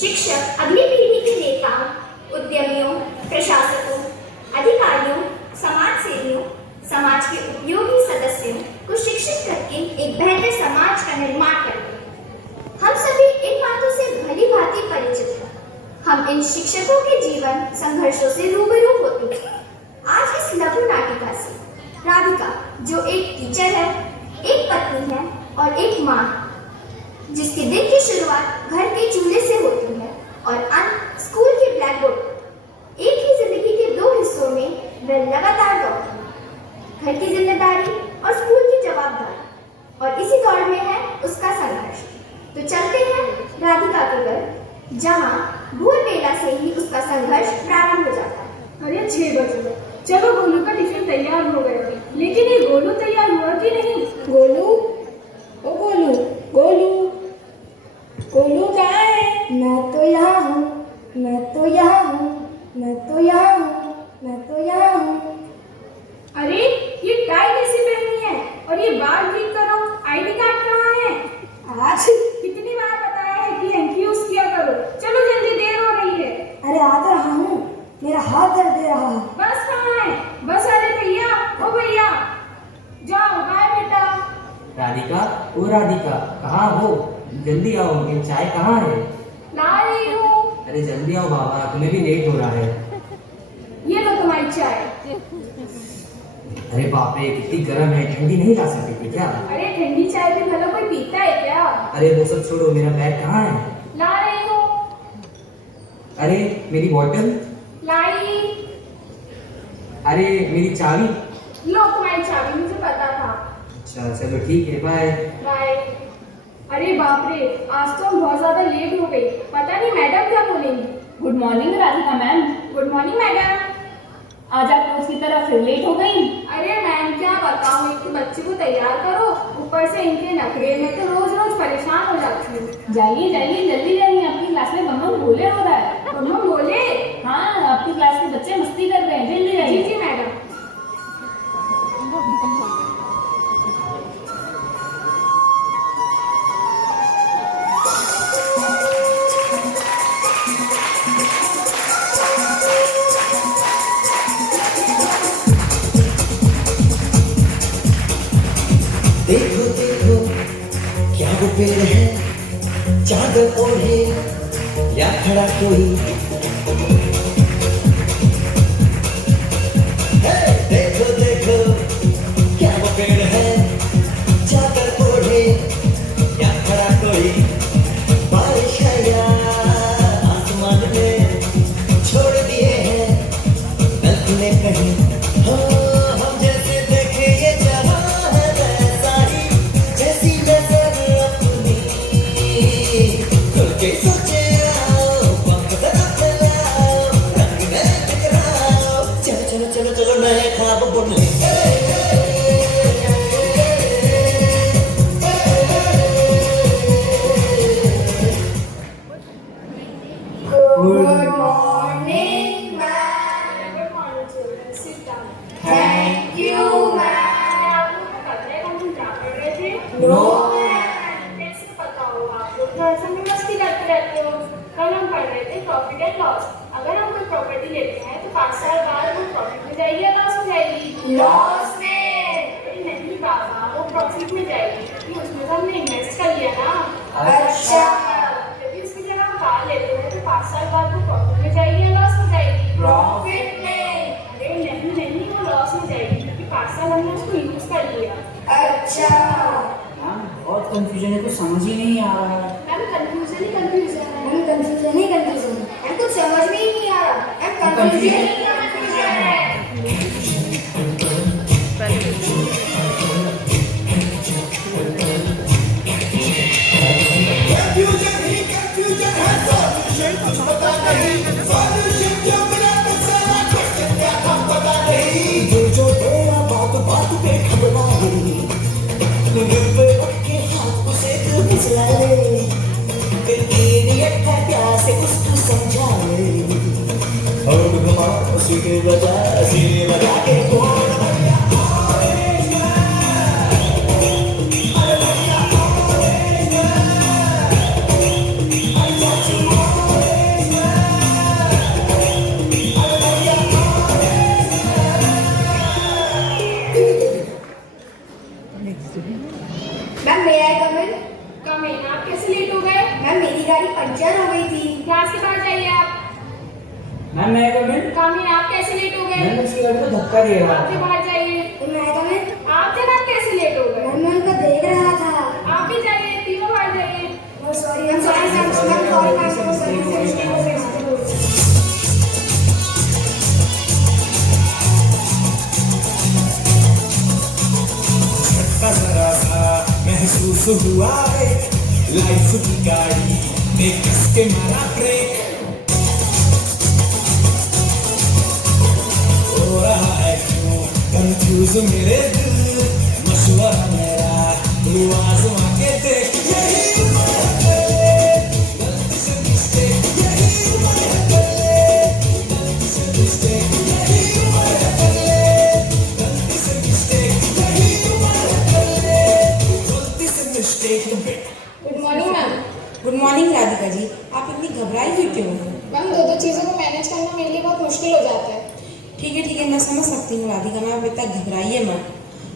शिक्षक अगली पीढ़ी के नेताओं, उद्यमियों, प्रशासकों, अधिकारियों, समाज सेवियों, समाज के उपयोगी सदस्यों को शिक्षित करके एक बेहतर समाज का निर्माण करते हैं। हम सभी इन बातों से भली भांति परिचित हैं। हम इन शिक्षकों के जीवन संघर्षों से रूबरू होते हैं। आज इस लघु नाटिका से राधिका, जो एक टीचर है, एक पत्नी है और एक माँ है, जिसके दिन की शुरुआत घर के चूल्हे से होती है और अंत स्कूल के ब्लैक बोर्ड पर। एक ही जिंदगी के दो हिस्सों में वह लगातार दौड़ती है, घर की जिम्मेदारी और स्कूल की जवाबदारी, और इसी दौड़ में है उसका संघर्ष। तो चलते हैं राधिका के घर, जहाँ भोर बेला से ही उसका संघर्ष प्रारंभ हो जाता है। अरे 6 बज गए, चलो गोलू का टिफिन तैयार हो गया, लेकिन ये गोलू तैयार हुआ कि नहीं? गोलू, ओ गोलू, गोलू, गोलू कहाँ है? मैं तो यहाँ हूँ, मैं तो यहाँ हूँ, मैं तो यहाँ हूँ, मैं तो यहाँ हूँ। अरे ये टाई कैसी पहनी है और ये बाल ठीक करो, आईडी कार्ड कहाँ है? आज कितनी बार बताया है कि हैंकी यूज किया करो, चलो जल्दी, देर हो रही है। अरे आ तो रहा हूँ, मेरा हाथ दर्द दे रहा है। बस कहाँ है? बस, अरे भैया, ओ भैया, जाओ, बाय बेटा। राधिका, ओ राधिका, कहाँ हो? जल्दी आओ, ये चाय कहाँ है? ला रही हूँ। अरे जल्दी आओ बाबा, तुम्हें भी लेट हो रहा है। ये लो तुम्हारी चाय। अरे बाप रे, कितनी गर्म है, ठंडी नहीं ला सकते थे क्या? अरे ठंडी चाय भी भला कोई पीता है क्या? अरे वो सब छोड़ो, मेरा बैग कहाँ है? ला रही हूँ। अरे मेरी बॉटल, लाई। अरे मेरी चाबी। लो तुम्हारी चाबी, मुझे पता था। अच्छा चलो ठीक है, बाय। बाय। अरे बाप रे, आज तो हम बहुत ज्यादा लेट हो गई, पता नहीं मैडम क्या बोलेंगी। Good morning Radhika ma'am. Good morning madam. आज आप रोज की तरह फिर लेट हो गई। अरे मैम क्या बताऊँ, एक तो बच्चे को तैयार करो, ऊपर से इनके नखरे में तो रोज रोज परेशान हो जाती हूँ। जाइए जाइए, जल्दी जाइए, आपकी क्लास में बम्बम भोले हो रहा है। बम्बम बोले? हाँ, आपकी क्लास के बच्चे मस्ती कर रहे हैं, जल्दी जी जाइए। जी मैडम। देखो देखो क्या वो पेड़ है, चादर ओढ़े या खड़ा कोई। हे, देखो देखो क्या वो पेड़ है, चादर ओढ़े या खड़ा कोई। बारिश है या आसमान में छोड़ दिए हैं नल खुले कहीं। हम जैसे देखे ये जहां है वैसा ही, जैसी नजर अपनी खुल के सोचे आओ, पंख जरा फैलाओ, रंग में टकराओ, चलो चलो चलो चलो नए ख्वाब बुन ले। Good morning ma'am. Good morning children, sit down. Thank you ma'am. आप लोग को पता है हम क्या कर रहे थे? नो कैसे पता होगा आपको? तो ऐसा में मस्ती करते रहते हो। कल हम पढ़ रहे थे प्रॉफिट एंड लॉस। अगर हम कोई प्रॉपर्टी लेते हैं तो 5 साल बाद वो प्रॉफिट में जाएगी या लॉस में जाएगी? लॉस में। अरे नहीं बाबा, वो प्रॉफिट में जाएगी क्योंकि उसमें तो हमने इन्वेस्ट कर लिया ना। अच्छा। यदि उसकी जगह हम कार लेते हैं तो 5 साल बाद वो प्रॉफिट में जाएगी या लॉस में जाएगी? प्रॉफिट में। अरे नहीं नहीं, वो लॉस में जाएगी क्योंकि 5 साल हमने उसको यूज कर लिया। अच्छा। बहुत कंफ्यूजन है, कुछ समझ ही नहीं आ रहा है। मैम कंफ्यूजन ही कंफ्यूजन है। हम कंफ्यूजन ही कंफ्यूजन है, हम कुछ समझ में ही नहीं आ रहा। हम कंफ्यूजन ही कंफ्यूजन है। कंफ्यूजन ही कंफ्यूजन है, सॉल्यूशन कुछ पता नहीं, सॉल्यूशन जो मिला तो सारा क्वेश्चन क्या था पता नहीं। जो तेरा बात बात पे घबराए, दिल पे रख के हाथ उसे तू फिसलाए, दिल की नियत का प्यासे उसको समझाए, और घुमा उसी के बजाय सीने लगा के बोल भैया गाड़ी पंचर हो गई थी। क्लास के बाहर जाइए आप। मैम मैं कमिन। कामिन आप कैसे लेट हो गए? मैंने उसकी गाड़ी को धक्का दिया आप के था। बाहर जाइए। मैं कमिन। आप जनाब कैसे लेट हो गए? मैं उनको देख रहा था। आप भी जाइए, तीनों बाहर जाइए। Sorry I'm sorry I'm sorry I'm sorry। झटका जरा सा महसूस हुआ है, लाइफ की गाड़ी ने किसके मारा ब्रेक। हो रहा है क्यों कंफ्यूज मेरे दिल, मशवरा मेरा तू आजमा के देख। यही उम्र है, गलती से mistake, यही उम्र है, गलती से mistake, यही उम्र है, गलती से mistake, यही उम्र है, गलती से mistake। Good morning ma'am. Good morning Radhika ji, आप इतनी घबराई हुई क्यों हो? मैम दो चीज़ों को मैनेज करना मेरे लिए बहुत मुश्किल हो जाता है। ठीक है मैं समझ सकती हूँ राधिका मैम, इतना घबराइए मत।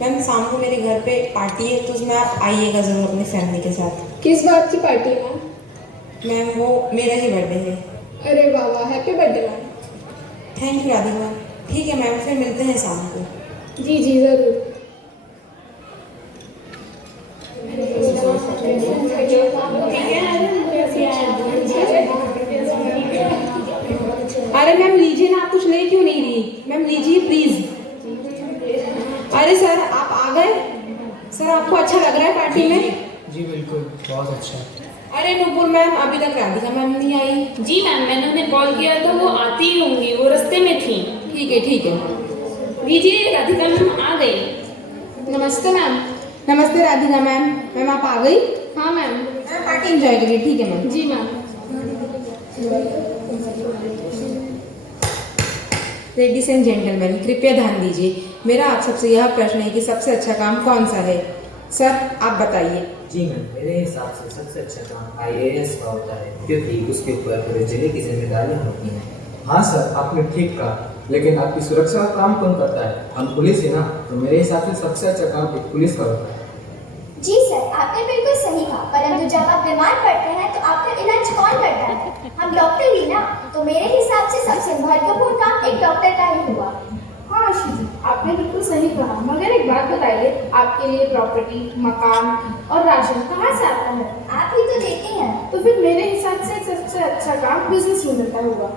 मैम शाम को मेरे घर पे पार्टी है तो उसमें आप आइएगा ज़रूर अपनी फैमिली के साथ। किस बात की पार्टी मैम? मैम वो मेरा ही बर्थडे है। अरे वाह वाह, happy birthday ma'am. Thank you Radhika ma'am. ठीक है मैम, फिर मिलते हैं शाम को। जी जी ज़रूर। अरे मैम लीजिए ना, आप कुछ ले क्यों नहीं रही? मैम लीजिए प्लीज़। अरे सर आप आ गए? सर आपको अच्छा लग रहा है पार्टी में? जी बिल्कुल, बहुत अच्छा। अरे नुपुर मैम अभी तक राधिका मैम नहीं आई। जी मैम, मैंने उन्हें कॉल किया तो वो आती ही होंगी, वो रास्ते में थी। ठीक है। लीजिए, राधिका मैम आ गई। नमस्ते मैम। नमस्ते राधिका मैम। मैम आप आ गई? हाँ मैम। मैम पार्टी एंजॉय करिए। ठीक है मैम। जी मैम। लेडीज एंड जेंटलमैन कृपया ध्यान दीजिए, मेरा आप सबसे यह प्रश्न है कि सबसे अच्छा काम कौन सा है? सर आप बताइए। जी मैम, मेरे हिसाब से सबसे अच्छा काम IAS का होता है, क्योंकि उसके ऊपर पूरे जिले की जिम्मेदारियाँ होती हैं। हाँ सर, आपने ठीक कहा, लेकिन आपकी सुरक्षा का काम कौन करता है? हम पुलिस है ना, तो मेरे हिसाब से सबसे अच्छा काम एक पुलिस का होता है। जी सर, आपने बिल्कुल सही कहा, परंतु जब आप बीमार पड़ते हैं तो आपका इलाज कौन करता है? हम डॉक्टर ही ना। तो मेरे हिसाब से सबसे महत्वपूर्ण काम एक डॉक्टर का ही हुआ। हाँ आशी जी, आपने बिल्कुल सही कहा, मगर एक बात बताइए, आपके लिए प्रॉपर्टी, मकान और राशन कहाँ से आता है? आप ही तो देते हैं। तो फिर मेरे हिसाब से सबसे अच्छा काम बिजनेस ढूंढने का होगा।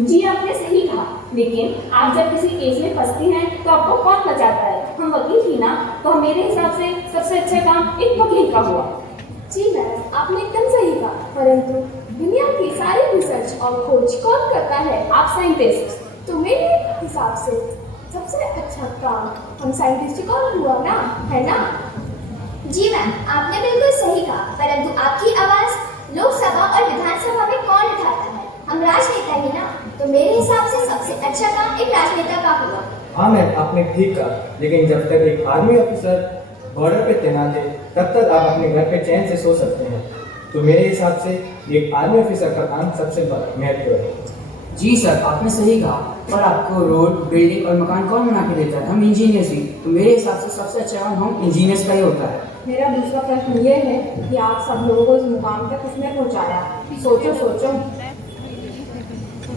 जी आपने सही कहा, लेकिन आप जब किसी केस में फंसती हैं तो आपको कौन बचाता है? हम वकील ही ना। तो मेरे हिसाब से सबसे अच्छा काम एक वकील का हुआ। जी मैम, आपने एकदम सही कहा, परंतु दुनिया की सारी रिसर्च और खोज कौन करता है? आप साइंटिस्ट। तो मेरे हिसाब से सबसे अच्छा काम हम साइंटिस्ट का हुआ ना, है ना? जी मैम, आपने बिल्कुल सही कहा, परंतु आपकी आवाज लोकसभा और विधानसभा में कौन उठाता है? हम राजनेता ही ना। तो मेरे हिसाब से सबसे अच्छा काम एक राजनेता का हुआ। हाँ मैम, आपने ठीक कहा, लेकिन जब तक एक आर्मी ऑफिसर बॉर्डर पे तैनात है तब तक आप अपने घर पे चैन से सो सकते हैं। तो मेरे हिसाब से एक आर्मी ऑफिसर का काम सबसे महत्व है। जी सर आपने सही कहा, पर आपको रोड, बिल्डिंग और मकान कौन बना के देता है? हम इंजीनियर्स ही। तो मेरे हिसाब से सबसे अच्छा काम हम इंजीनियर्स का ही होता है। मेरा दूसरा प्रश्न ये है कि आप सब लोगों को इस मुकाम तक किसने पहुंचाया? सोचो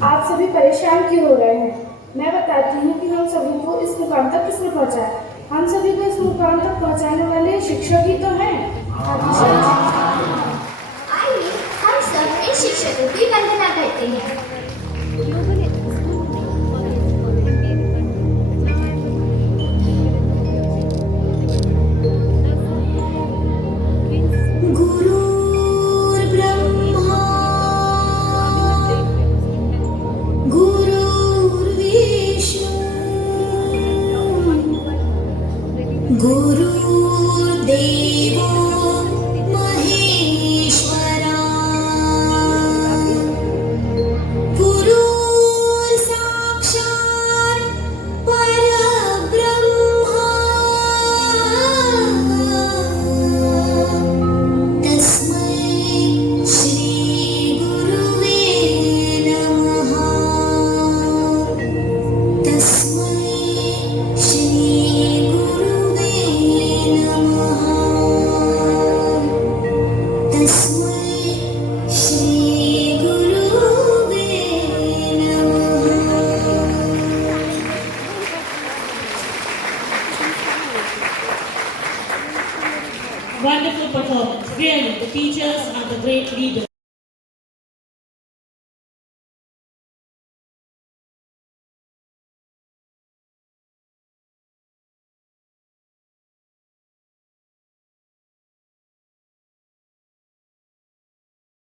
आप सभी परेशान क्यों हो रहे हैं? मैं बताती हूँ कि हम सभी को इस मुकाम तक किसने पहुंचाया। हम सभी को इस मुकाम तक पहुंचाने वाले शिक्षक ही तो हैं। आइए हम सब इन शिक्षकों की वंदना करते हैं।